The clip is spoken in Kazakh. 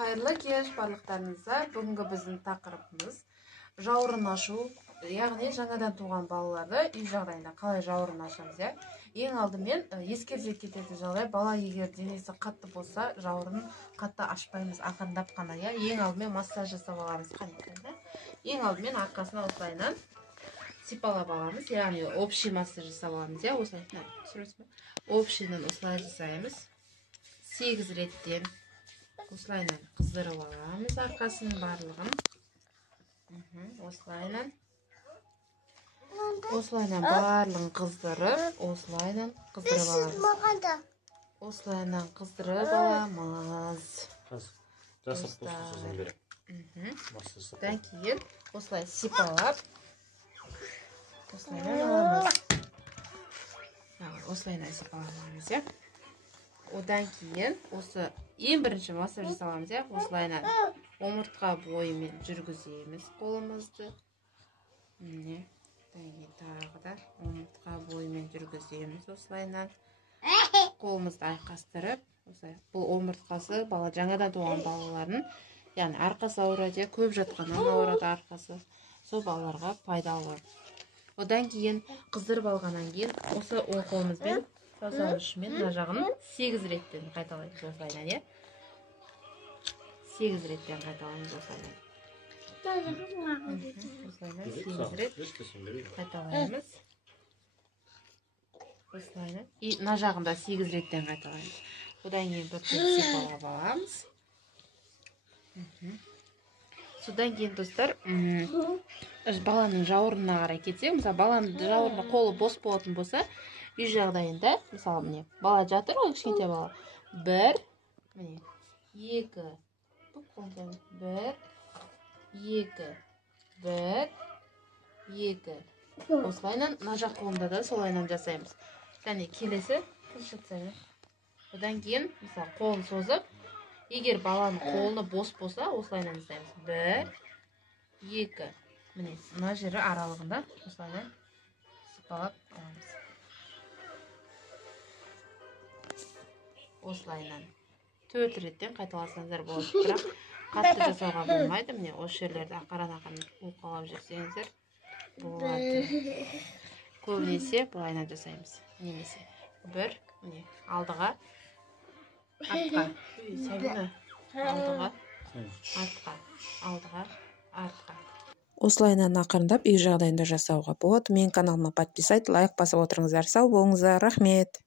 Қайырлы кеш барлықтарыңызға. Бүгінгі біздің тақырыбымыз жауырын ашу, яғни жаңадан туған балаларды үй жағдайында қалай жауырын ашамыз, иә? Ең алдымен ескерте кететін жағдай, бала егер денесі қатты болса, жауырын қатты ашпаймыз, ақырындап қана, иә? Ең алдымен массаж жасап аламыз. Ең алдымен арқасына осылайынан сипалап аламыз, яғни общий массаж жасап аламыз, иә? Общийнен осылай жасаймыз. 8 реттен осылайынан қыздырып аламыз арқасының барлығын. Осылайынан барлығын қыздырып, осылайынан қыздырып аламыз. Осылайынан қыздырып аламыз. Одан кейін осылай сипалап, осылайынан аламыз. Осылайынан сипалап аламыз, иә? Одан кейін осы ең бірінші массаж жасаламыз, иә? Осылайынан омыртқа бойымен жүргіземіз қолымызды. Міне, тағы да омыртқа бойымен жүргіземіз осылайынан. Қолымызды айқастырып, бұл омыртқасы бала жаңадан туған балалардың, яғни арқасы ауырады, көп жатқаннан ауырады арқасы. Сол балаларға пайдалы. Одан кейін қыздырып алғаннан кейін осы оң қолымызбен саусағымызбен мына жағын 8 реттен қайталаймыз осылайынан, иә? 8 реттен қайталаймыз осылайынан. Осылайынан 8 рет қайталаймыз. Осылайынан. И мына жағында 8 реттен қайталаймыз. Одан кейін бір сипалап аламыз. Содан кейін достар, баланың жауырынына қарай кетсек, мысалы баланың жауырынына қолы бос болатын болса, үй жағдайында, мысалы міне, бала жатыр, ол кішкентай бала. 1, міне, 2, 1, 2, 1, 2. Осылайынан, мына жақ қолында да солайынан жасаймыз. Және келесі жасаймыз. Одан кейін, мысалы, қолын созып, егер баланың қолына бос болса, осылайынан жасаймыз. 1, 2. Міне, мына жері аралығында осылайынан сипалап аламыз. Осылайынан 4 реттен қайталасаңыздар болады, бірақ қатты жасауға болмайды. Міне, осы жерлерді ақыран уқалап жүрсеңіздер болады. Көбінесе бұлайынан жасаймыз. Немесе 1, міне, алдыға, артқа, алдыға, артқа. Осылайынан ақырындап үй жағдайында жасауға болады. Мен каналыма подписать, лайк басып отырыңыздар. Сау болыңыздар, рахмет.